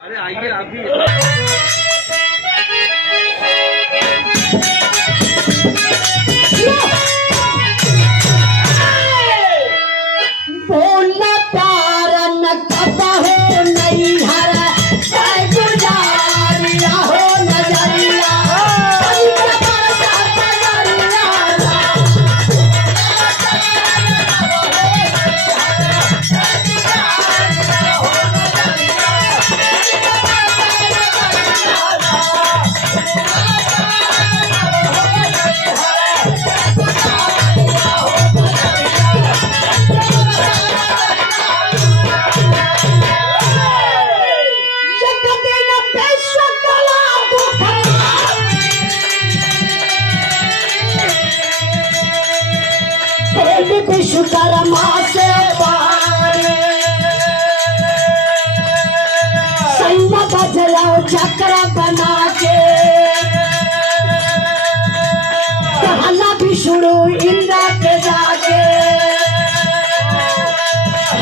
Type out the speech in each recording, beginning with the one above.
अरे आइए आप भी। बोलना प्यार न कता हो नहीं हर गुजारिया हो नजरिया विश्वकर्मा से सैया बजला चक्र बना के कहला विष्णु इंद्र के जाके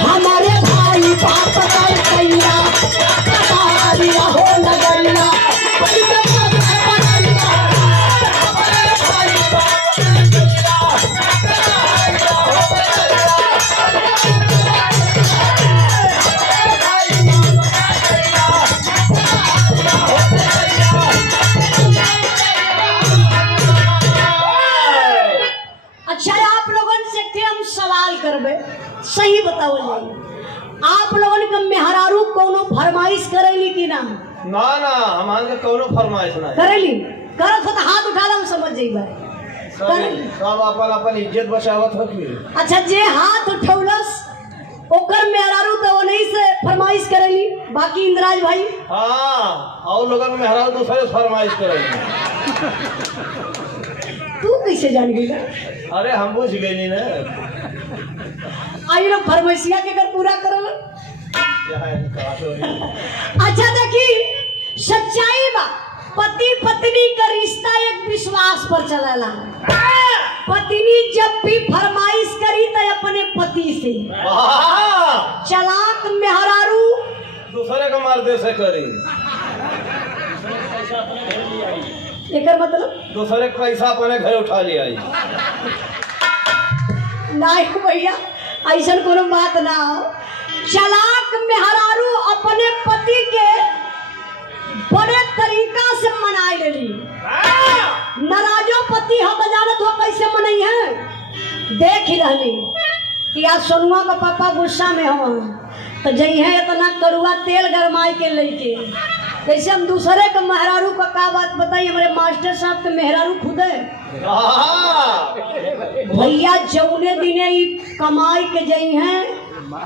हमारे भाई बाप कर कैया हो नगरिया सही बताओ आप लोगों ने मेहरारू कोनो फरमाइश करेली कि ना? ना ना हमारे के कोनो फरमाइश ना करेली। करत हो तो हाथ उठा लो, समझ जाइबा। सब अपन अपन इज्जत बचावत हो कि। अच्छा जे हाथ उठौलस ओकर मेहरारू तो नहीं से फरमाइश करेली, बाकी इंद्राज भाई हां और लोगन मेहरारू दूसरे फरमाइश करेली। तू कैसे जान गई? अरे हम बुझ गई ना। आई लोग फरमाइशिया के कर पूरा करल। अच्छा देखी सच्चाई बा, पति पत्नी का रिश्ता एक विश्वास पर चलेला। पत्नी जब भी फरमाइश करी तो अपने पति से, चलाक मेहरारू दूसरे का मर्दे से करी। एकर मतलब दूसरे का पैसा अपने घर उठा लिया। नहीं भैया ऐसा कोनो बात ना हो। चलाक मेहरारू अपने पति के बड़े तरीका से मनाए लेली। नाराजो पति हम जानत हो कैसे मनई है। देख ही रहली कि आज सोनुआ का पापा गुस्सा में हो तो जई है इतना कड़ुआ तेल गरमाई के लेके। कैसे हम दूसरे के मेहरारू का बात बताई। हमारे मास्टर साहब के मेहरारू खुद है भैया, जौने दिने कमाई के जई हैं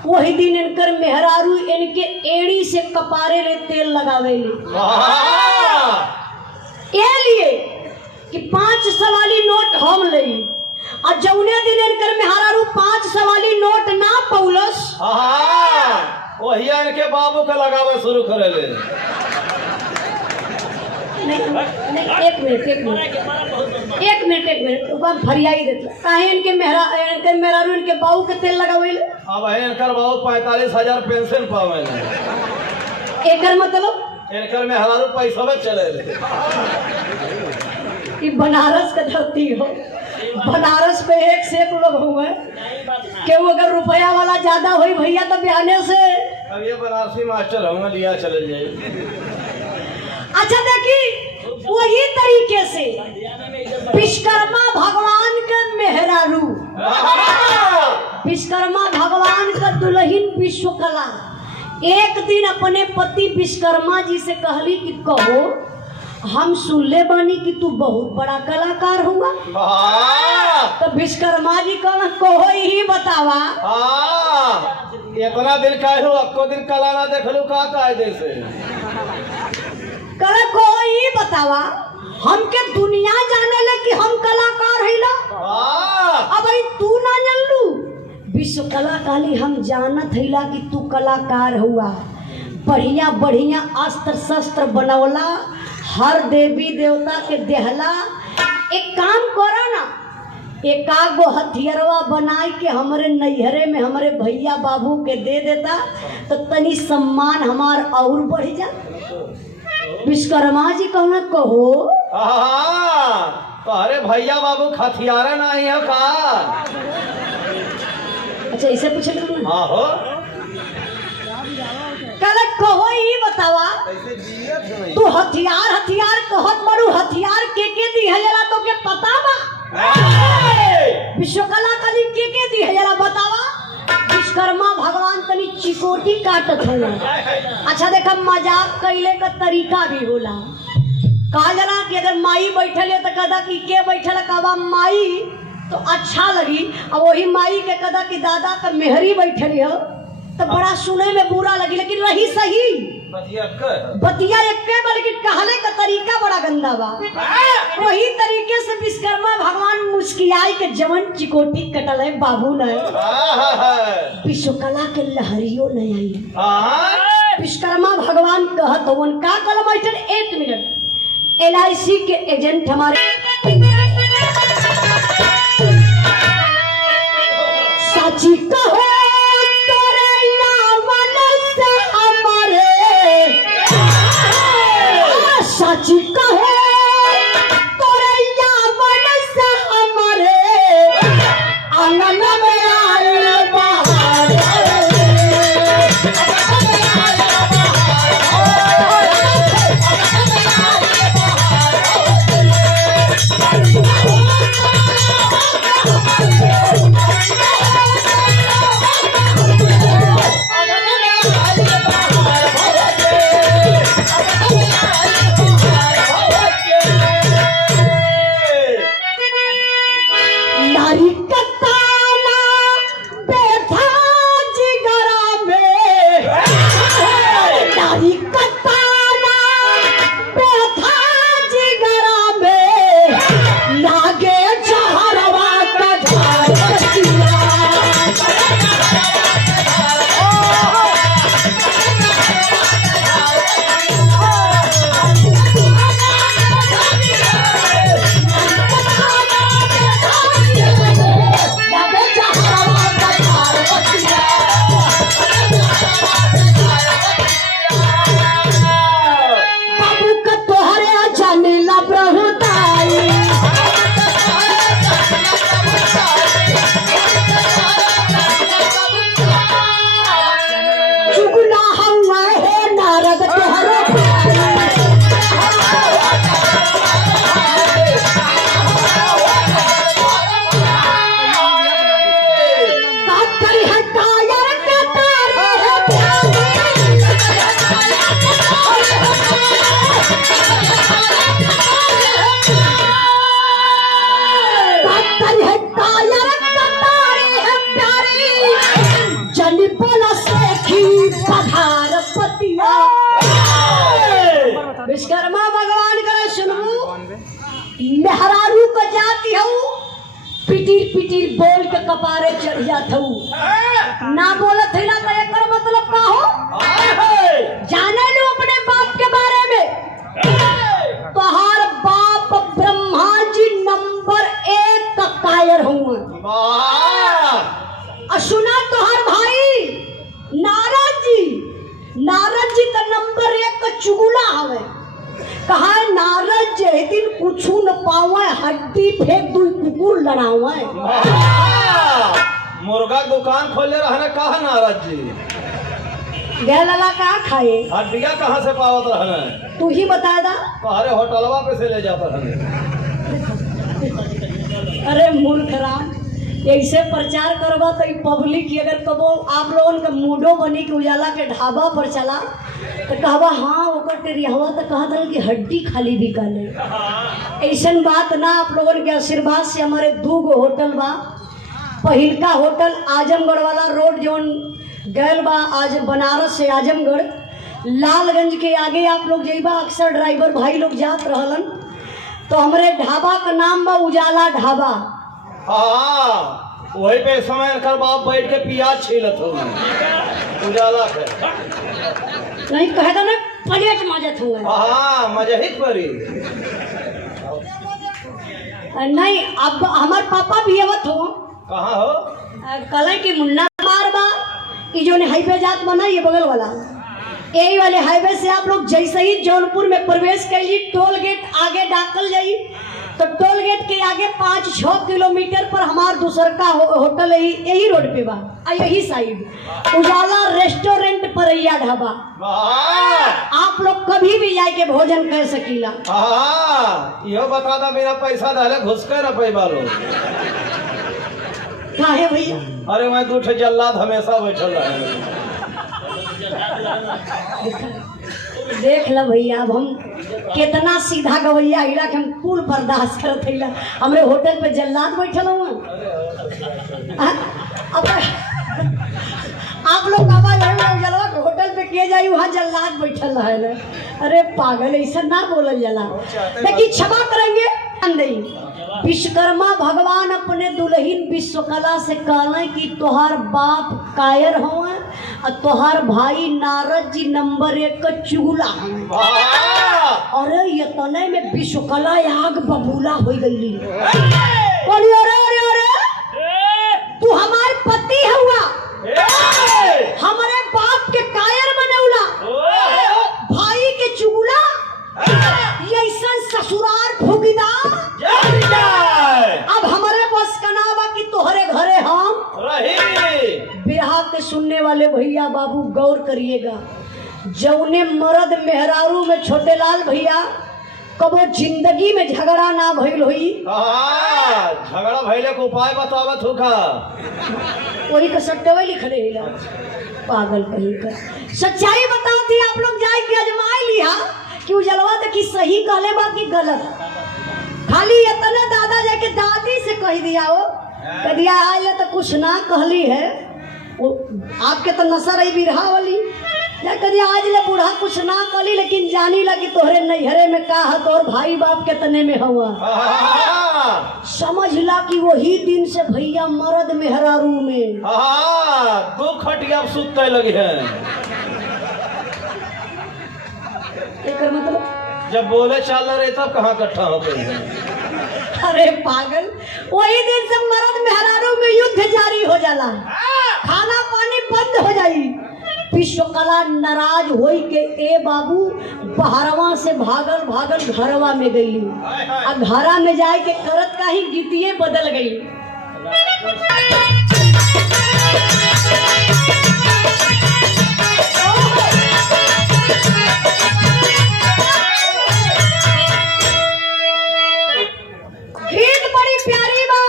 वही दिन इनकर मेहरारू इनके एड़ी से कपारे ले तेल लगावे ले। ये लिए कि 5 सवाली नोट हम लई और जौने दिन इनकर मेहरारू 5 सवाली नोट ना पौलस वही इनके बाबू का लगावे शुरू करे ले। नहीं एक मिनट फरियाई देता काहे इनके मेहरारू इनके बाबू के तेल लगावे ले। अब इनकर बाबू 45,000 पेंशन पावे। एकर मतलब इनकर मेहरारू पैसा में चले ले। ये बनारस का धरती हो, बनारस पे एक से एक लोग हुए केहू अगर रुपया वाला ज्यादा हुई भैया तो बयाने से अब ये बनारसी मास्टर होंगे लिया चले जाए। अच्छा देखी वही तरीके से विश्वकर्मा भगवान के मेहरारू, विश्वकर्मा भगवान का दुल्हन विश्वकला एक दिन अपने पति विश्वकर्मा जी से कहली कि कहो हम सुनले बानी कि तू बहुत बड़ा कलाकार हुआ। तो विश्वकर्मा जी कहो ही बतावा। इतना दिन का अक्को दिन कला ना देखलू का कायदे से करे कोई बतावा। हमके दुनिया जाने ले कि हम कलाकार हैला। अब तू ना जानलू विश्वकला काली हम जानत हैला कि तू कलाकार हुआ। बढ़िया बढ़िया अस्त्र शस्त्र बनवला, हर देवी देवता के देहला। एक काम करो ना एकागो हथियारवा बनाई के हमरे नैहरे में हमरे भैया बाबू के दे देता तो तनी सम्मान हमार और बढ़ जा। विश्वकर्मा जी कहना कहो तो अरे भैया बाबू हथियारा नहीं है का? अच्छा ऐसे पूछे हाँ हो कहो ही बतावा तू हथियार हथियार कहत बड़ू हथियार के दी है जरा तो के पता बा? विश्वकला कली के दी है जरा बतावा। विश्वकर्मा भगवान तनी चिकोटी काटत होला। अच्छा देखा मजाक कैले का तरीका भी होला। कहा जना कि अगर माई बैठल है तो कदा कि के बैठल कहवा माई तो अच्छा लगी, और वही माई के कदा कि दादा का मेहरी बैठल है तो बड़ा सुने में बुरा लगी, लेकिन वही सही बतिया एक बल्कि कहले का तरीका बड़ा गंदा बा। वही तरीके से विश्वकर्मा भगवान मुस्कियाई के जवन चिकोटी कटल है बाबू ने विश्वकला के लहरियो नहीं आई। विश्वकर्मा भगवान कहत होवन का कलम बैठल। 1 मिनट LIC के एजेंट हमारे साची कहो साची कहे तोरे यावन से हमारे आंगन में आए बहार। विश्वकर्मा भगवान करे सुनू मेहरारू को जाती हूँ पिटीर पिटीर बोल के कपारे चढ़ जात हूँ ना बोलत है ना तो एकर मतलब का हो जाने लो अपने बाप के बारे में। तोहार बाप ब्रह्मा जी नंबर 1 का कायर हूँ। सुना तोहार भाई नारद जी तो नंबर 1 का चुगला हवे। कहा नारद जे दिन कुछ न पावे हड्डी फेंक दू कुकुर लड़ावे। मुर्गा दुकान खोले रहने कहा नारद जी गया लगा कहा खाए हड्डियां कहाँ से पावत रहने तू ही बता दा। अरे होटलवा पे से ले जाता रहने। अरे मूर्ख राम ऐसे प्रचार करवा तो पब्लिक की अगर कबो आप लोगों का मूडो बनी कि उजाला के ढाबा पर चला तो कहवा हाँ ओकर टेरियावा तो कहा था कि हड्डी खाली भी कर ले। ऐसा बात ना, आप लोगों के आशीर्वाद से हमारे 2 गो होटल बा। पहिलका होटल आजमगढ़ वाला रोड जोन गैल बा आज बनारस से आजमगढ़ लालगंज के आगे आप लोग जइबा अक्सर ड्राइवर भाई लोग जात रहलन तो हमारे ढाबा का नाम बा उजाला ढाबा। हाँ वही पे समय कर बाप बैठ के प्याज छीलत हो उजाला के नहीं कहेगा ना प्लेट मजत हुआ। हाँ मजा ही परी नहीं अब हमार पापा भी आवत हो कहाँ हो? कल की मुन्ना बार बार ये जो हाईवे जात बना ये बगल वाला यही वाले हाईवे से आप लोग जैसे ही जौनपुर में प्रवेश करिए टोल गेट आगे डाकल जाइए तो टोल गेट के आगे 5-6 किलोमीटर पर हमार दूसर का होटल है यही रोड पे बा यही साइड उजाला रेस्टोरेंट परैया ढाबा। आप लोग कभी भी जाके के भोजन कर सकीला। यो बता दा बिना पैसा डाले घुस कर न पैबा लो काहे भैया? अरे मैं दूठे जल्लाद हमेशा बैठल रहे। देख ल भैया अब हम कितना सीधा गवैया हिला के हम कुल बर्दाश्त करत हिला हमरे होटल पे जल्लाद बैठल हुआ। अब आप लोग आवाज जलवा होटल पे के जाई वहाँ जल्लाद बैठल रहे। अरे पागल ऐसा ना बोलल जाला। देखिए क्षमा करेंगे विश्वकर्मा भगवान अपने दुल्हन विश्वकला से कहले कि तोहार बाप कायर हुआ और तोहार भाई नारद जी नंबर 1 का चुगला हुआ। अरे ये तने में विश्वकला आग बबूला हो गई। बोली अरे अरे अरे तू हमारे पति हुआ हमारे बाप के कायर बनौला भाई के चुगला ऐसा ससुराल फुगिदा अब हमारे बस का ना बा कि तोहरे घरे हम रही। बिरहा के सुनने वाले भैया बाबू गौर करिएगा जौने मर्द मेहरारू में छोटे लाल भैया कबो जिंदगी में झगड़ा ना भइल हुई। झगड़ा भइले को उपाय बतावत होगा वही का सट्टवे लिख रहे पागल कहीं का सच्चाई बताती आप लोग जाए कि अजमाए लिया कि उजलवा तो कि सही कहले बा कि गलत। खाली इतना दादा जाके दादी से कह दिया हो कह दिया आए तो कुछ ना कहली है वो आपके तो नशा रही बिरहा वाली या कह दिया आज ले बूढ़ा कुछ ना कहली लेकिन जानी लगी तोहरे नैहरे में का है तोर भाई बाप के तने में हुआ। समझ ला कि वही दिन से भैया मर्द मेहरारू में दो खटिया सुतते लगे हैं। मतलब जब बोले चल रहे तब कहाँ इकट्ठा हो गए हैं? अरे पागल वही दिन से मर्द मेहरारू में युद्ध जारी हो जाला खाना पानी बंद हो जाई। विश्वकला नाराज होई के ए बाबू बहरवा से भागल भागल घरवा में गई और घरा में जाए के करत का ही गीतिये बदल गई। गीत बड़ी प्यारी बा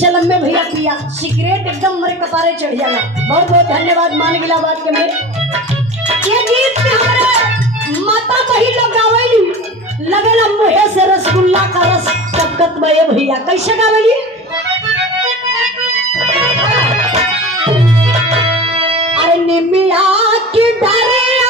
सलम में भैया पिया सिगरेट एकदम मरे कपारे चढ़ जाला। बहुत बहुत धन्यवाद मान गिला बात के में ये गीत में हमारे माता बही लोग गावेली लगेला मुहे से रसगुल्ला का रस टपकत बे भैया कैसे गावेली। अरे निमिया की डरिया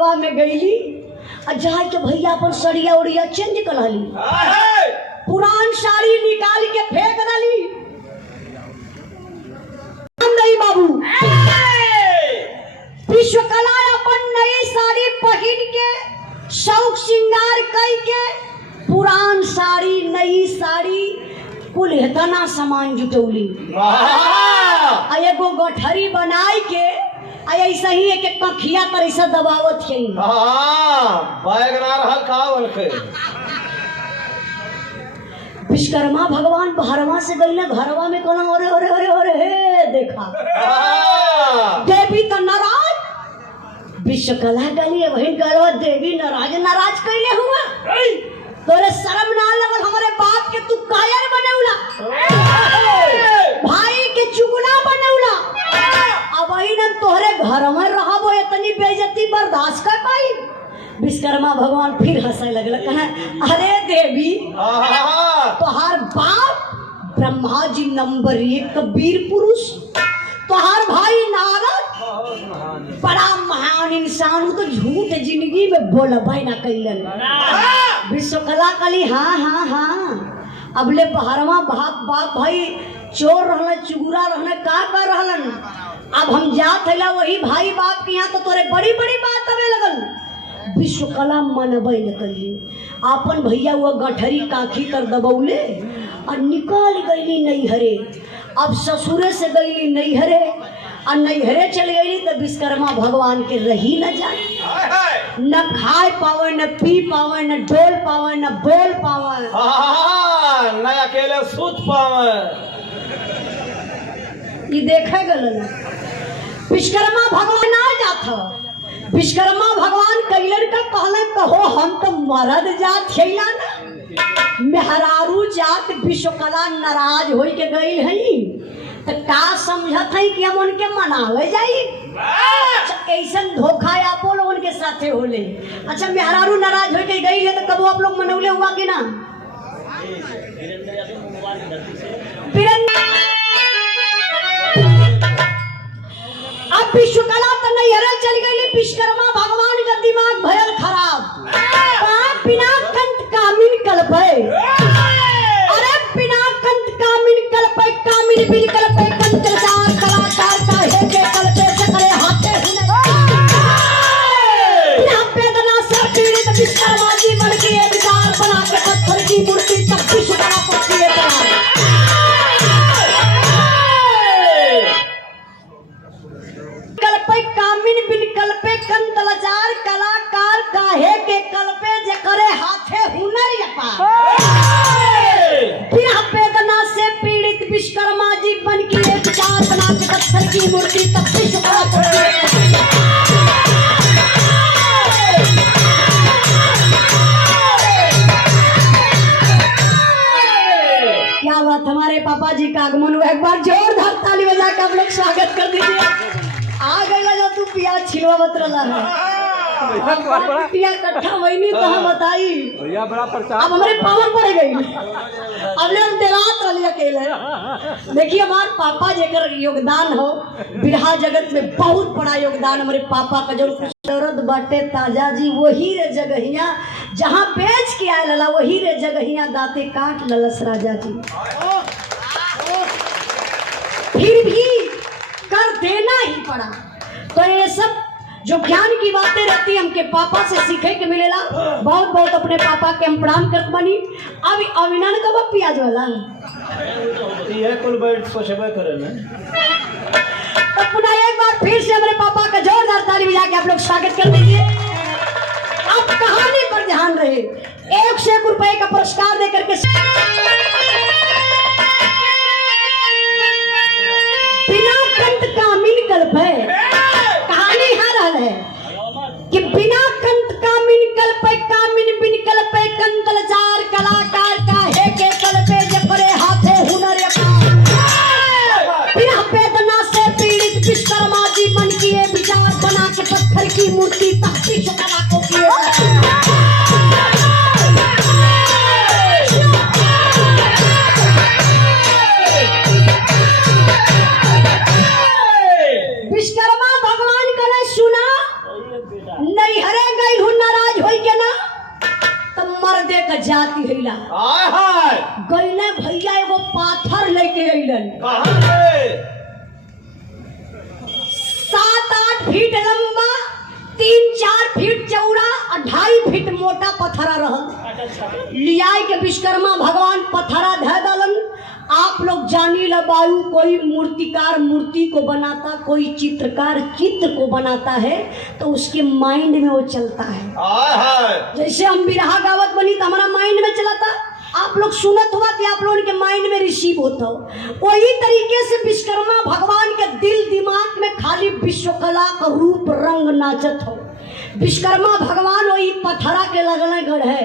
घरवा में गईली और जाए के भैया अपन सड़िया उड़िया चेंज कर ली, पुरान साड़ी निकाल के फेंक डाली। नहीं बाबू, विश्वकला अपन नई साड़ी पहन के शौक श्रृंगार करके पुरान साड़ी नई साड़ी कुल इतना सामान जुटौली, एगो गठरी बनाई के ऐसा ही एक कखिया पर ऐसा दबावत है। विश्वकर्मा भगवान बाहरवा से गई घरवा में कहना अरे अरे अरे अरे हे देखा देवी तो नाराज, विश्वकला गली वही गलवा देवी नाराज नाराज कैले हुआ। तोरे शर्म ना लगल हमारे बाप के तू कायर बनौला, भाई के चुगला बनौला, अब वही न तोहरे घर में रहबो इतनी बेइज्जती बर्दाश्त कर पाई। विश्वकर्मा भगवान फिर हंसे लगल, कहे अरे देवी तोहार बाप ब्रह्मा जी नंबर 1 वीर पुरुष, तोहार भाई नारद बड़ा महान इंसान, तो झूठ जिंदगी में बोलबे ना कैलन। विश्वकला कली हाँ हाँ हाँ अबले बहरवा बाप भाई चोर रहल चुगुरा रहल का कर रहलन, अब हम जात हैला वही भाई बाप के यहाँ तो तोरे बड़ी बड़ी बात आवे लगल। विश्वकला मनबे न कली, आपन भैया वो गठरी काखी तर दबौले और निकाल गईली नैहरे। अब ससुरे से गईली नैहरे और नैहरे चल गई तो विश्वकर्मा भगवान के रही न जाए, न खाए पावे न पी पावे न डोल पावे न बोल पावे, न अकेले सूत पावे। ये देखे गल विश्वकर्मा भगवान आ जाता, विश्वकर्मा भगवान कैलन का कहले कहो हम तो मरद जात छैला ना, मेहरारू जात विश्वकला नाराज होई के गई है तो का समझत है कि हम उनके मनावे जाई। ऐसा धोखा आपो लोगन के साथे होले। अच्छा मेहरारू नाराज होई के गई है तो कबो आप लोग मनौले हुआ कि ना? अब विश्वकला तो नैहरे चल गई, विश्वकर्मा भगवान का दिमाग भयल खराब, बिना कंठ कामिन कल्पे, अरे बिना कंठ कामिन कल्पे कामिन बिन कल्पे कंठ चार कलाकार का है के कल्पे से करे हाथे बिना वेदना से पीड़ित विश्वकर्मा जी मन के विचार बना के पत्थर की मूर्ति तक विश्वकर्मा को किए कल्पे कामिन बिन कल्पे कंठ लजार कलाकार काहे के कल्पे जे करे हाथे हुनर यपा, बिना वेदना से पीड़ित विश्वकर्मा जी बन के एक चार बना के पत्थर की मूर्ति तब विश्वकर्मा को क्या बात, हमारे पापा जी का आगमन हुआ, एक बार जोरदार ताली बजा के आप लोग स्वागत कर दीजिए। आ गया जो तू प्याज छिलवावत रहा है पिया कट्ठा वही तो हम बताई, अब हमारे पावर पड़ गई, अब हम देवात रही अकेले। देखिए हमारे पापा जेकर योगदान हो बिरहा जगत में बहुत बड़ा योगदान हमारे पापा का, जो दर्द बाटे ताजा जी वही रे जगहिया जहाँ बेच के आए लला वही रे जगहिया दाते काट ललस राजा जी, फिर भी कर देना ही पड़ा। तो ये सब जो ज्ञान की बातें रहती है हमके पापा से सीखे के मिलेला, बहुत बहुत अपने पापा के हम प्रणाम करत बनी। अब अविनान कब पियाज वाला ये कुल बैठ सोचबे करे ना, तो पुनः एक बार फिर से हमारे पापा का जोरदार ताली बजा के आप लोग स्वागत कर दीजिए। अब कहानी पर ध्यान रहे, 1 से 1 रुपए का पुरस्कार देकर के बिना कंठ कामिन कल्पे, कहानी हर है कि बिना कंठ कामिन कल्पे कामिन बिन कल्पे कंतल चार कलाकार का है के कल्पे जे करे हाथे हुनर बिना वेदना से पीड़ित विश्वकर्मा जी मन किए विचार बना के पत्थर की मूर्ति तक विश्वकर्मा को किए। विश्वकर्मा भगवान का ने सुना नहीं नैहरे गई हूँ नाराज होई के ना तो मर्दे का जाति हैला हाय हाय गईले भैया एगो पाथर लेके अइलन कहाँ से 7-8 फीट लंबा 3-4 फीट चौड़ा और 2.5 फीट मोटा पथरा रहल लियाई के विश्वकर्मा भगवान पथरा धै दलन। आप लोग जानी ला वायु कोई मूर्तिकार मूर्ति को बनाता कोई चित्रकार चित्र को बनाता है तो उसके माइंड में वो चलता है। हाय हाय जैसे हम बिरहा गावत बनी तो हमारा माइंड में चलाता आप लोग सुनत हुआ कि आप लोगों के माइंड में रिसीव होता हो। वही तरीके से विश्वकर्मा भगवान के दिल दिमाग में खाली विश्वकला का रूप रंग नाचत हो। विश्वकर्मा भगवान वही पथरा के लगने गढ़े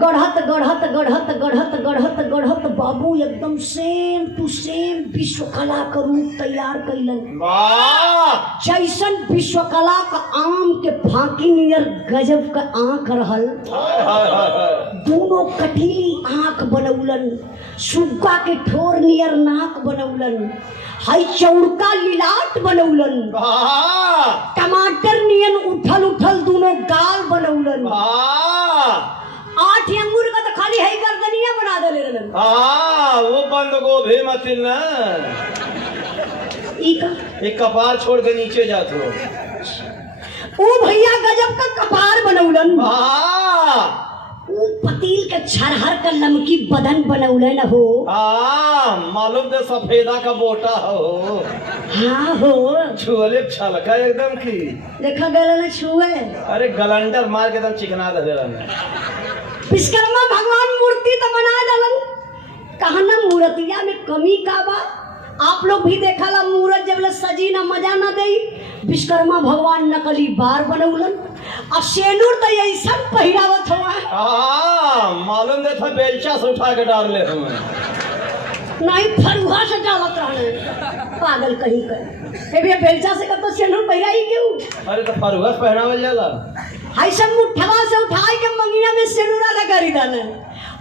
गढ़त गढ़त गढ़त गढ़त गढ़त गढ़त बाबू एकदम सेम टू सेम विश्वकला का रूप तैयार कैलन। जैसन विश्वकला का आम के फांकी नियर गजब का आंख रहल दोनों कटीली आंख बनौलन सुग्गा के ठोर नियर नाक बनौलन हाई चौड़का लिलाट बनौलन टमाटर नियन उठल उठल दोनों गाल बनौलन 8 अंगूर का तो खाली है गर्दनिया बना दे रहलन। वो बंद गोभी मतिल ना एक कपार छोड़ के नीचे जात हो ओ भैया गजब का कपार बनौलन वो पतील के छरहर का नमकी बदन बनौलन हो मालूम तो सफेदा का बोटा हो हाँ हो छुअले छलका एकदम की देखा गया ना छुए अरे गलंडर मार के एकदम चिकना दे विश्वकर्मा भगवान मूर्ति तो बना दलन कहा ना मूर्तिया में कमी का बा। आप लोग भी देखा ला मूर्त जब सजी ना मजा ना दे विश्वकर्मा भगवान नकली बार बनौलन और सेनुर तो ऐसा पहिरावत हुआ मालूम दे था बेलचा से उठा के डाल ले नहीं फरुहा से डालत रहने पागल कहीं कर भैया बेलचा से कब तो सेनुर पहिराई क्यों अरे तो फरुहा से पहनावल जाला हाई सब मुठवा से उठाई के मंगिया में सेनुरा लगा दने।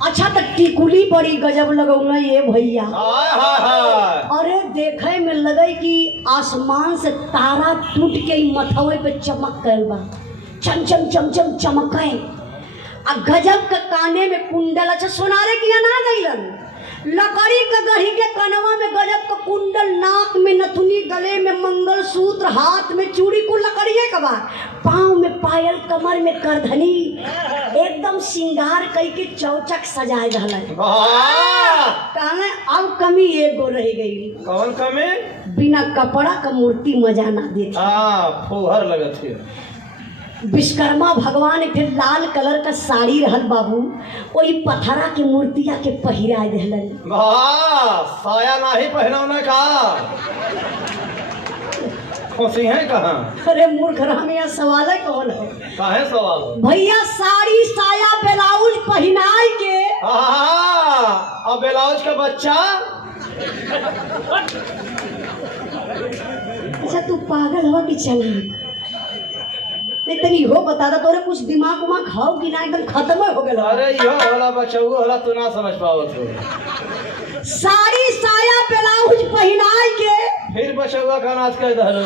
अच्छा तो टिकुली बड़ी गजब लगौना ये भैया अरे देखे में लगे कि आसमान से तारा टूट के मथवे पे चमक गए बा चम चम चम चम चमके आ गजब के काने में कुंडल अच्छा सोनारे की ना गईलन लकड़ी के गढ़ी के कनवा में गजब का कुंडल नाक में नथुनी गले में मंगलसूत्र हाथ में चूड़ी को लकड़िए का बा पाँव में पायल कमर में करधनी एकदम श्रृंगार कई के चौचक सजाए रहल कहने अब कमी एक गो रह गई कौन कमी बिना कपड़ा का मूर्ति मजा ना देती फुहर लगत है। विश्वकर्मा भगवान एक लाल कलर का साड़ी रहल बाबू वही पथरा के मूर्तिया के पहिरा देहलन साया नहीं पहनौना का खुशी है कहाँ अरे मूर्ख रामिया सवाल है कौन है काहे सवाल भैया साड़ी साया ब्लाउज पहनाई के अब ब्लाउज का बच्चा अच्छा तू पागल हो कि चल नहीं तनी हो बता दा तोरे कुछ दिमाग उमाग खाओ कि ना एकदम खत्म हो गया। अरे यो होला बचाऊ होला तू ना समझ पावत हो साड़ी साया ब्लाउज पहनाई के फिर बचाऊआ का नाच कर दहलो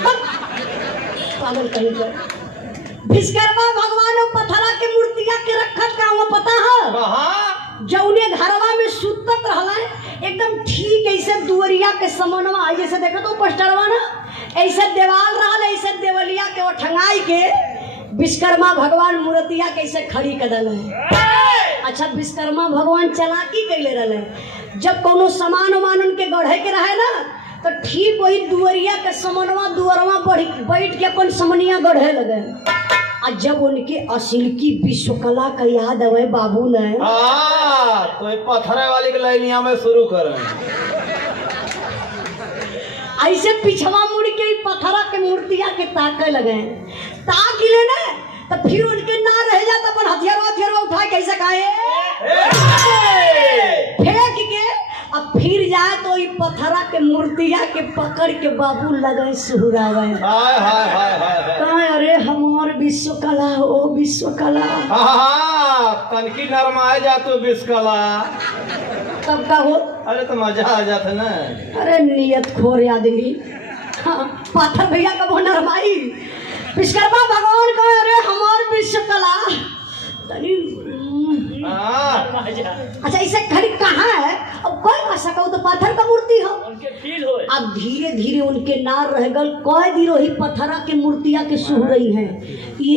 पागल कहीं कर विश्वकर्मा भगवान पथरा के मूर्तिया के रखत का वो पता है कहां जौने घरवा में सुतत रहला एकदम ठीक ऐसे दुवरिया के समनवा जैसे देखो तो पोस्टरवा ना ऐसे देवाल रहल ऐसे देवलिया के वो ठंगाई के विश्वकर्मा भगवान मूर्तिया कैसे खड़ी कदल है। अच्छा विश्वकर्मा भगवान चलाकी कैले रहले जब कोनो सामान उमान उनके गढ़े के रहे ना तो ठीक वही दुवरिया के समनवा दुवरवा बैठ के अपन समनिया गढ़े लगे और जब उनके असिल की विश्वकला का याद आवे बाबू ने तो पत्थरे वाली के लाइनिया में शुरू करें ऐसे पिछवा मुड़ के पत्थरा के मूर्तिया के ताके लगे ताक ले ना तो फिर उनके ना रह जाता पर हथियार उठा कैसे खाए फेंक के अब फिर जाए तो ये पत्थरा के मूर्तिया के पकड़ के बाबू लगे सुहरावे कहाँ अरे हमार विश्वकला ओ विश्वकला तनकी नरमाए जा तो विश्वकला तब का हो अरे तो मजा आ जाता ना अरे नियत खोर आदमी पत्थर भैया का वो नरमाई विश्वकर्मा भगवान का अरे हमार विश्वकला तनी अच्छा इसे खड़ी कहाँ है अब कोई ना सको तो पत्थर का मूर्ति हो उनके फील हो अब धीरे धीरे उनके नार रह गल कोई दिनो ही पत्थरा के मूर्तियां के सुह रही हैं।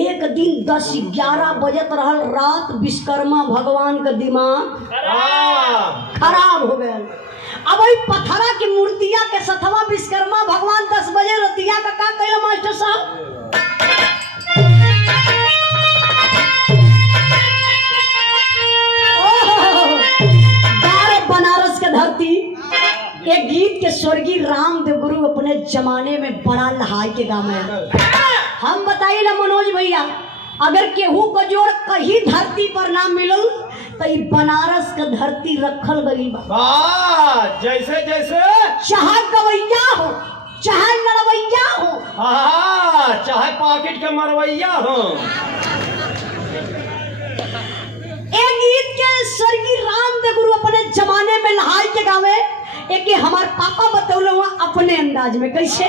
एक दिन 10-11 बजत रहल रात विश्वकर्मा भगवान का दिमाग खराब हो गया। अब वही पत्थरा की मूर्तियां के सथवा विश्वकर्मा भगवान 10 बजे रतिया का कहे मास्टर साहब बनारस के धरती एक गीत के स्वर्गीय रामदेव गुरु अपने जमाने में बड़ा लहाई के गाँव में हम बताइए ना मनोज भैया अगर केहू को जोड़ कहीं धरती पर ना मिलल तो ये बनारस का धरती रखल गई बा। जैसे जैसे चाहे गवैया हो चाहे लड़वैया हो चाहे पॉकेट के मरवैया हो। एक गीत के स्वर्गीय रामदेव गुरु अपने जमाने में लहाई के गावे एक हमार पापा बतौले हुआ अपने अंदाज में कैसे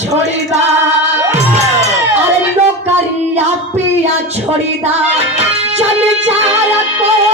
छोड़ीदा अरे नौकरिया पिया छोड़ीदा चल जा कोई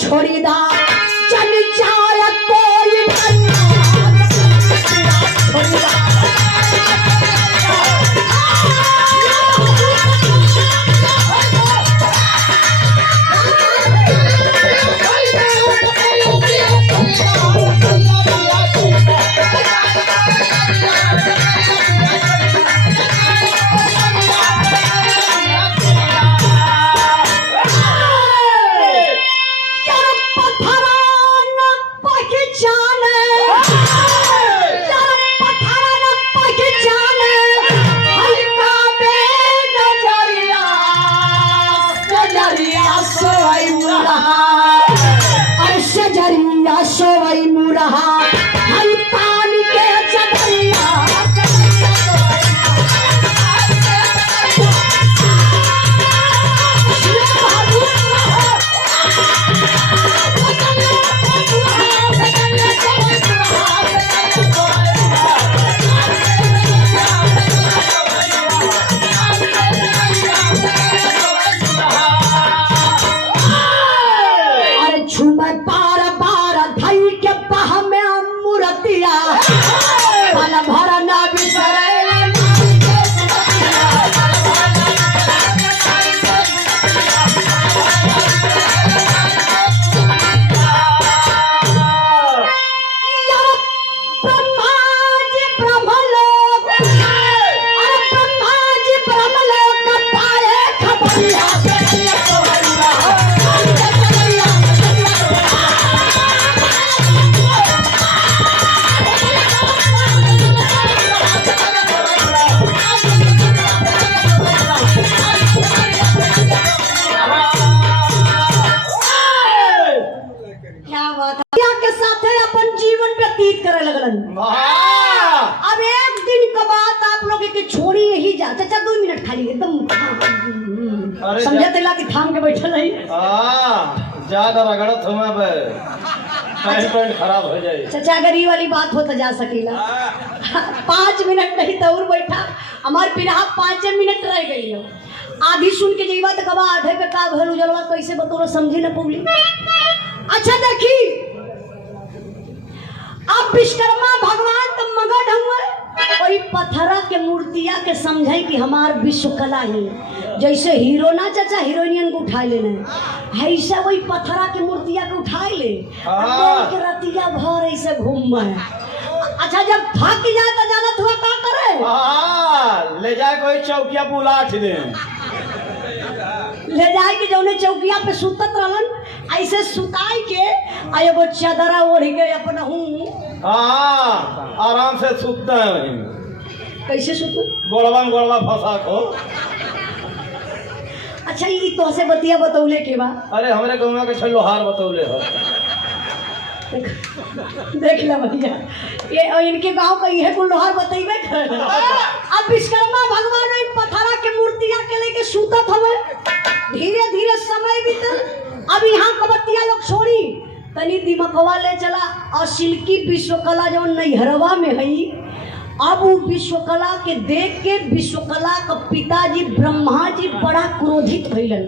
छोड़ीदा चल जाए कोई अब एक दिन के बाद आप लोग के छोड़ी यही जा चाचा 2 मिनट खाली एकदम समझे तेला कि थाम के बैठल है ज्यादा रगड़त हो मैं पैंट खराब हो जाए चाचा अगर ये वाली बात हो तो जा सकेला 5 मिनट नहीं तो और बैठा हमार पिरहा 5 मिनट रह गई हो आधी सुन के जइबा त कबा आधे के का भइल उजलवा कैसे बतौर समझी न पौली। अच्छा देखी अब विश्वकर्मा भगवान तो मगध हुए वही पत्थरा के मूर्तिया के समझे कि हमार विश्व कला ही जैसे हीरो ना चाचा हीरोइनियन को उठा लेना ऐसा वही पत्थरा के मूर्तिया के उठा ले के रतिया भर ऐसे घूम। अच्छा जब थक जाए तो जानत हुआ का करे ले जाए कोई चौकिया बुलाठ दे ले जाए के जौने चौकिया पे सुतत रहलन ऐसे सुताई के आ एगो चादरा ओढ़ के अपना हूँ आराम से सुतते हैं वहीं। कैसे सुत गोड़वा फंसा को। अच्छा ये तो से बतिया बतौले के बा। अरे हमरे गौवा के लोहार बतौले हो। देख ला भैया ये इनके गांव का यह कुल लोहार बतैबे कर। अब विश्वकर्मा भगवान इन पत्थरा के मूर्तियां के लेके सूतत हवे धीरे धीरे समय बीतल। अब यहाँ कबतिया लोग छोड़ी तनी दिमकवा ले चला और सिल्की विश्वकला जो नैहरवा में है अब वो विश्वकला के देख के विश्वकला का पिताजी ब्रह्मा जी बड़ा क्रोधित भइलन।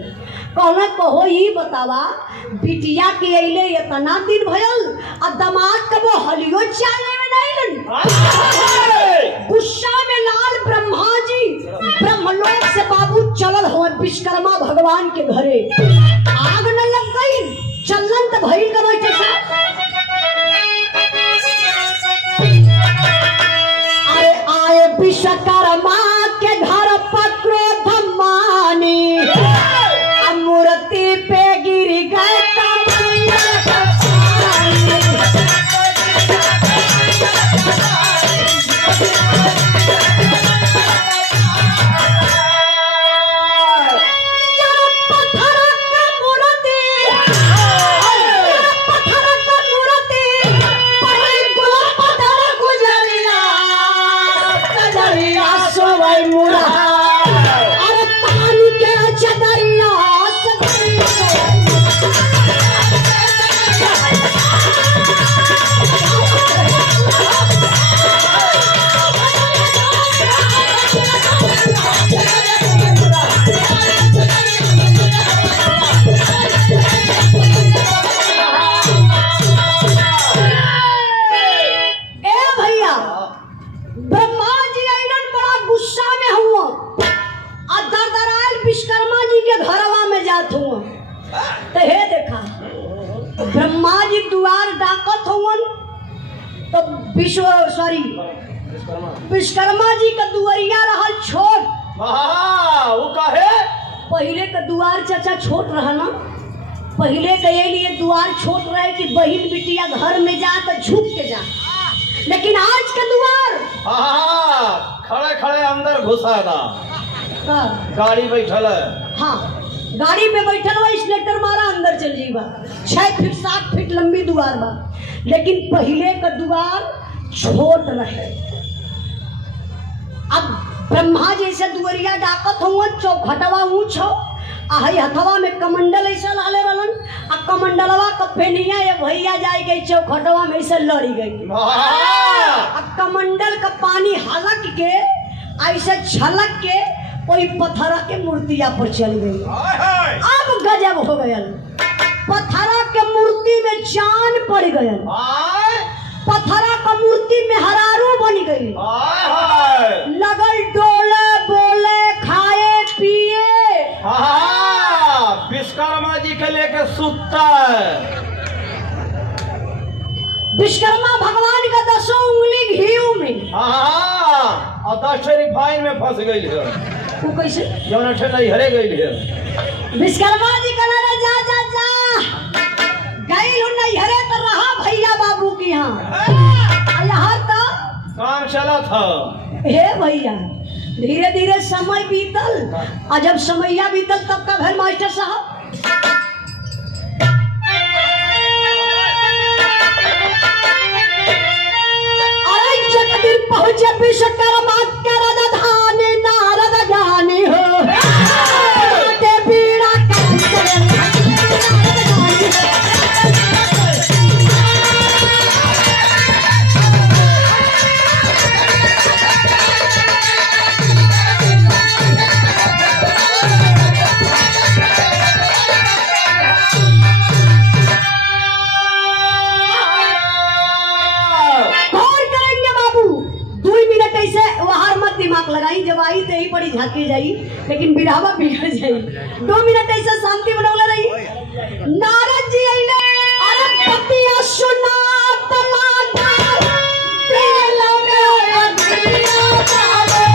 कहना कहो ही बतावा बिटिया के अइले इतना दिन भयल और दामाद का वो हलियो चालने में नहीं गुस्सा में लाल ब्रह्मा जी ब्रह्मलोक से बाबू चलल हो विश्वकर्मा भगवान के घरे आग न लग गई चलन तो भइल का बैठे अरे आए विश्वकर्मा के घर पर क्रोध मानी मूर्ति पे गिर गए ब्रह्मा जी द्वार डाकत होवन तो विश्वकर्मा जी का दुआरिया रहल छोट। वो कहे पहले का द्वार चाचा छोट रहा ना पहले के लिए द्वार छोट रहे कि बहन बिटिया घर में जा तो झुक के जा लेकिन आज का द्वार खड़े खड़े अंदर घुसादा गाड़ी बैठल है। हाँ गाड़ी पे बैठल हुआ स्लेटर मारा अंदर चल जाइबा 6 फीट 7 फीट लंबी द्वार बा लेकिन पहले का द्वार छोट रहे। अब ब्रह्मा जैसे दुआरिया डाकत हुआ चौखटवा ऊंच हो आई हथवा में कमंडल ऐसा लाले रहलन आ कमंडलवा का पेनिया ये भैया जाए गई चौखटवा में ऐसे लड़ी गई आ कमंडल का पानी हलक के ऐसे छलक के कोई पत्थरा के मूर्तिया पर चल गई। अब गजब हो गया पत्थरा के मूर्ति में जान पड़ गया पत्थरा का मूर्ति में हरारू बन गई लगल डोले बोले खाए पिए विश्वकर्मा जी के लेके सुतता है। विश्वकर्मा भगवान का 10 उंगली घी में और 10 रिफाइन में फंस गई है वो कैसे जौन हरे गई है। विश्वकर्मा जी का ना जा जा जा गई हूँ नहीं हरे तो रहा भैया बाबू की यहाँ तो काम चला था। हे भैया धीरे धीरे समय बीतल और जब समैया बीतल तब का घर मास्टर साहब पहुंचे विश्वकर्मा के राजधानी नारद ज्ञानी हो बीड़ा बिरहवा बिगड़ जाई। 2 मिनट ऐसा शांति बनौला रही। नारद जी आइले, अरे पतिया सुना तला तेल में अग्निया डाले।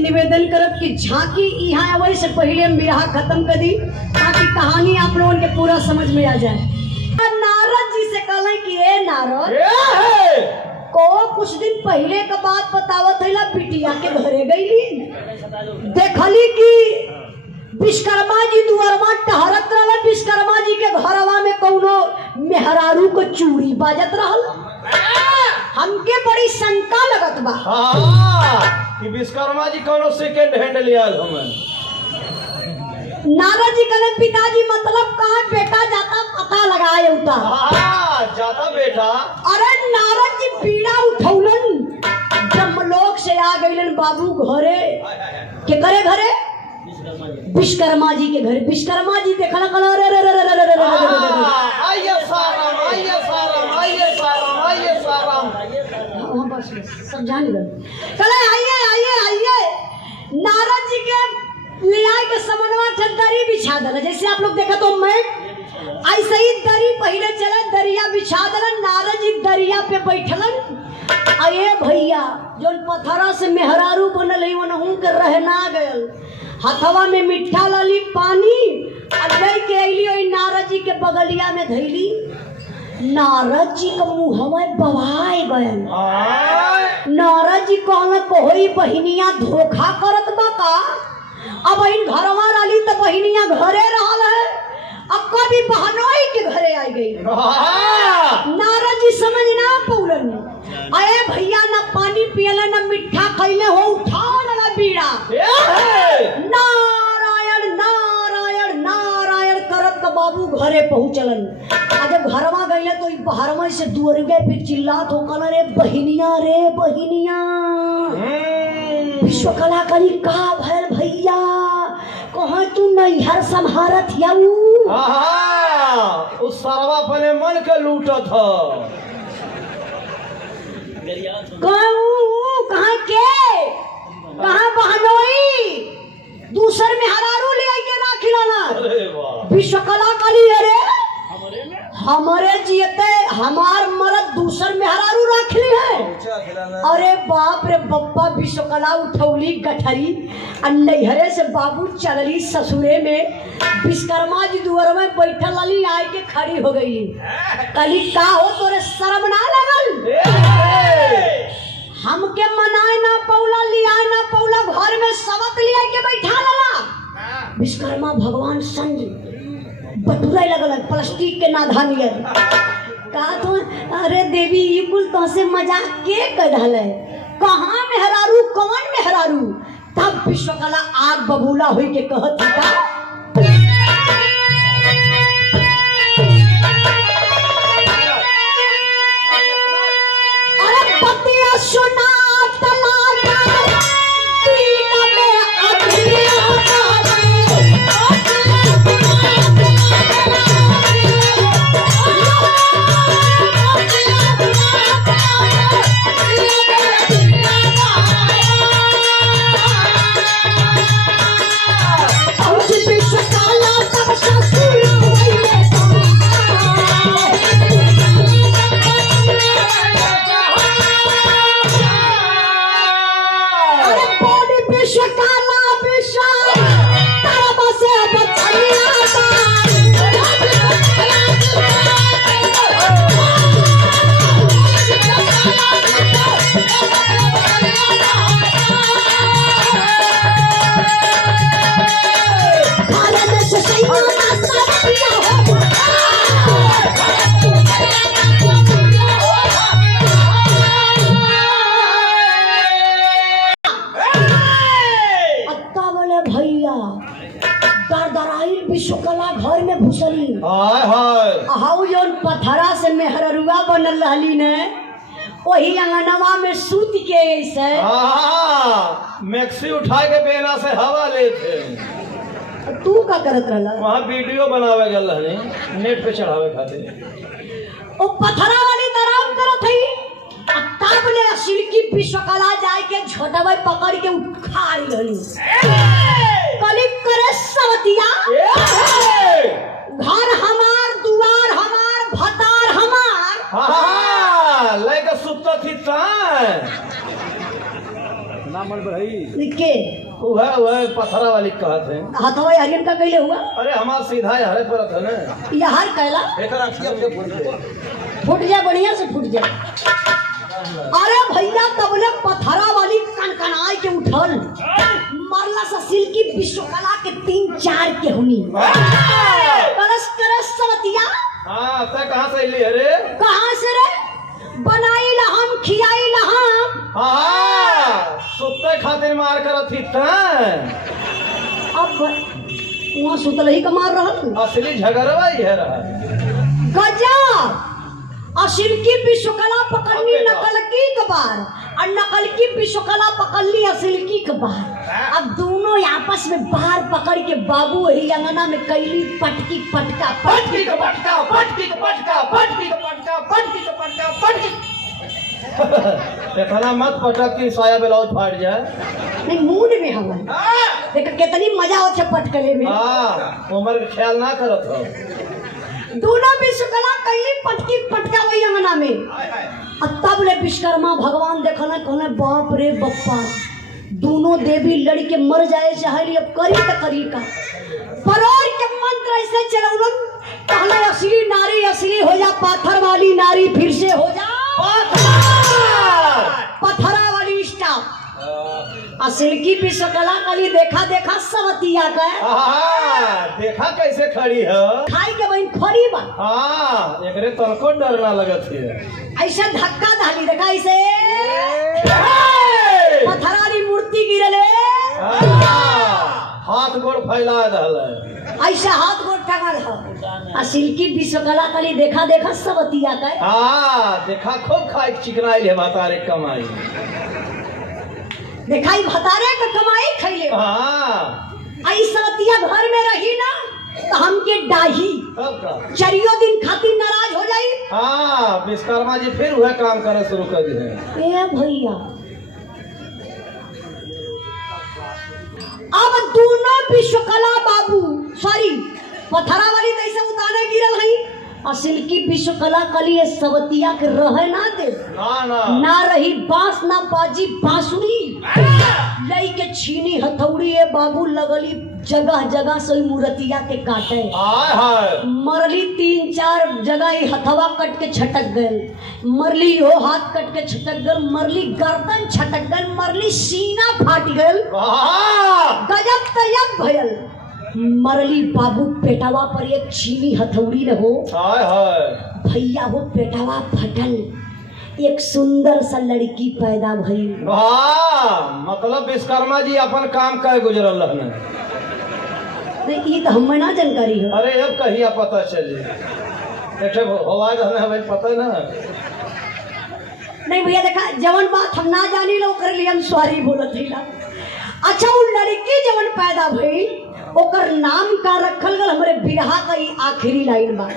निवेदन करब कि झांकी यहाँ आवे से पहले हम बिरहा खत्म कर दी ताकि कहानी आप लोगों के पूरा समझ में आ जाए। नारद जी से कहले कि ए नारद को कुछ दिन पहले का बात बतावत हैला, बिटिया के घरे गईली, देखली कि विश्वकर्मा जी दुआरवा टहरत रहल। विश्वकर्मा जी के घरवा में कौनो मेहरारू को चूड़ी बाजत रहल। हमके बड़ी शंका लगत बा कि विश्वकर्मा जी कोनो सेकंड हैंड लियाल हमें। नारद जी कहले पिताजी मतलब कहाँ बेटा जाता पता लगाए उता। जाता बेटा। अरे नारद जी पीड़ा उठौलन, ब्रह्मलोक से आ गईलन बाबू घरे के करे घरे विश्वकर्मा जी के घर। विश्वकर्मा जी देखला कहला रे रे रे रे रे रे आइए साराम आइए साराम आइए साराम आइए साराम। हां बस सब जान गए। कहले आइए आइए आइए। नारद जी के ले आए के समनवा दरी बिछा दला, जैसे आप लोग देखा तो मैं ऐसे ही दरी पहले चला दरिया बिछा दला। नारद जी दरिया पे बैठलन। अये भैया जोन पत्थरा से मेहरारू बनल है वनहू के रहना गयल, हथवा में मिठा लाली पानी अदई के अइली ओई नारद जी के बगलिया में धइली। नारद जी का मुंहवा बवाए गयल। नारद जी कहल कोई बहिनिया धोखा करत बा का। अब इन घरवा राली तो बहिनिया घरे रहल है, अब कभी बहनोई के घरे आई गई। नारद जी समझ ना पौलन। अरे भैया ना पानी पियला ना मिठा खैले हो, उठा लला बीड़ा। नारायण नारायण नारायण करत का बाबू घरे पहुंचलन। जब घरवा गईले तो बहरवा से दुअरगे पे चिल्लात हो कहला रे बहिनिया रे बहिनिया। विश्वकला कली का भैल भैया कहाँ तू नैहर संभारत याऊ। उस सरवा अपने मन के लूटत ह। कहाँ के कहाँ बहनोई दूसर में हरारू ले आई के ना खिलाना। विश्वकला कली अरे हमारे जियते हमार मरद दूसर में हरारू रख ली है। अरे बाप रे बप्पा विश्वकला उठौली गठरी नैहरे से बाबू चलली ससुरे में। विश्वकर्मा जी दुआर में बैठल वाली आई के खड़ी हो गई। कली का हो तोरे शर्म ना लगल। हमके मनाए ना पौला लियाए ना पौला, घर में सवत लिया के बैठा लला। विश्वकर्मा भगवान संग बटुरा लगल प्लास्टिक के ना धानियर का तो। अरे देवी ये कुल तो से मजाक के कढल है, कहाँ मेहरारू कौन मेहरारू। तब विश्वकला आग बबूला हुई के कहत था अरे पतिया सुना तला पथरा से मेहररुआ बनल रहली ने वही अंगनवा में सूत के ऐसे मैक्सी उठा के बेना से हवा लेते। तू का करत रहला? वहाँ वीडियो बनावे गल रहनी नेट पे चढ़ावे खातिर। ओ पथरा वाली तरफ करत हई तब ले सिल्की विश्वकला जाए के झोटवे पकड़ के उखाड़ लली। कलिक करे सवतिया घर हमार दुआर हमार भतार हमार लेके सुत्ता थी ना मन भाई के वह पथरा वाली कहते हैं। हथवा हरियन का कैले हुआ? अरे हमार सीधा हरे पर था ना यार कैला फुट जा बढ़िया से फुट जा। अरे भैया तबले पथरा वाली कनकनाई के उठल मरला से सिल्की विश्वकला के 3-4 के हुनी करस करस सवतिया। हाँ ते कहाँ से इली अरे? कहाँ से रे? बनाई लहम खियाई लहम। हाँ सुत्ते खातिर मार कर थी अब वहाँ सुतल ही का मार रहा। असली झगड़वा ही है रहा। गजब असिल्की विश्वकला पकड़नी नकल की कबार और नकल की विश्वकला पकड़ ली असिल्की कबार। अब दोनों आपस में बाहर पकड़ के बाबू ही अंगना में कैली पटकी पटका पटकी का पटका पटकी का पटका पटकी का पटका पटकी का पटका पटकी। इतना मत पटक की साया ब्लाउज फाट जाए। नहीं मूड में हम देख कितनी मजा होता है पटकले में। उम्र का ख्याल ना करत हो। दोनों विश्वकला कैली पटकी पटका वही अंगना में। तब ले विश्वकर्मा भगवान देखना कहना बाप रे बप्पा दोनों देवी लड़ के मर जाए चाहे अब करी तो करी का परोर के मंत्र ऐसे चलौलन कहना असली नारी असली हो जा पाथर वाली नारी फिर से हो जा पथरा वाली स्टाफ। सिल्की विश्वकला कली देखा देखा सवतिया का देखा कैसे खड़ी है खाई के बहन खड़ी बा। एकरे तनको डर ना लगत है। ऐसा धक्का धाली देखा ऐसे पथरा वाली मूर्ति गिरले हाथ गोड़ फैला दहल ऐसा हाथ गोड़ टंगल है। सिल्की विश्वकला कली देखा देखा सवतिया का देखा खूब खाई चिकनाई है मातारे कमाई दिखाई भतारे का कमाई खैले। ऐसा तिया घर में रही ना तो हमके डाही चरियो दिन खातिर नाराज हो जाई। विश्वकर्मा जी फिर वह काम करे शुरू कर दिए। ए भैया अब दोनों विश्वकला बाबू सॉरी पथरा वाली कैसे उतारे गिरल है सिल्की विश्वकला कली सवतिया के रहे ना दे ना रही बांस ना बाजी बांसुरी लई के छीनी हथौड़ी है बाबू लगली जगह जगह से मूर्तिया के काटे मरली 3-4 जगह हथवा कट के छटक गए मरली हो हाथ कट के छटक गए मरली गर्दन छटक गए मरली सीना फाट गए गजब तयब भयल मरली बाबू पेटावा पर एक छीनी हथौड़ी न हो भैया वो पेटावा फटल एक सुंदर सा लड़की पैदा भई। मतलब विश्वकर्मा जी अपन काम कर गुजरल ये तो हमें ना जानकारी है। अरे अब कहिया पता चली हमें पता ना नहीं भैया देखा जवन बात हम ना जानी लो कर लिए हम सॉरी बोलत ही ना। अच्छा वो लड़की जवन पैदा भई ओकर नाम का रखल गल हमरे बिरहा का ही आखिरी लाइन बा।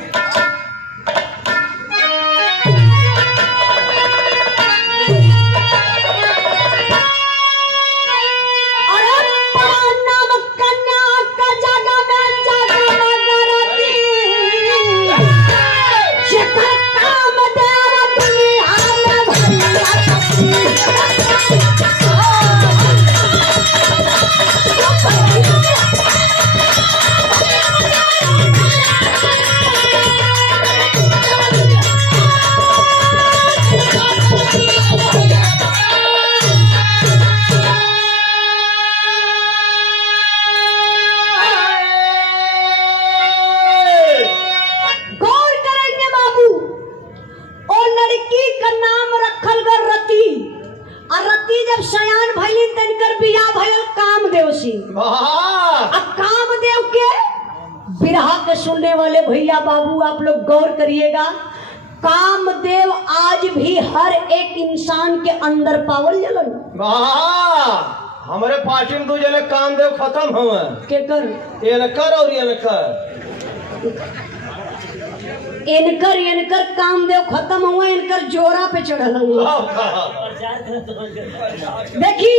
बिरहा के सुनने वाले भैया बाबू आप लोग गौर करिएगा, कामदेव आज भी हर एक इंसान के अंदर पावल जलन। हमारे पार्टी में दो जने कामदेव खत्म हुए केकर इनकर और इनकर इनकर कामदेव खत्म हुआ, इनकर जोरा पे चढ़ल हुआ। देखी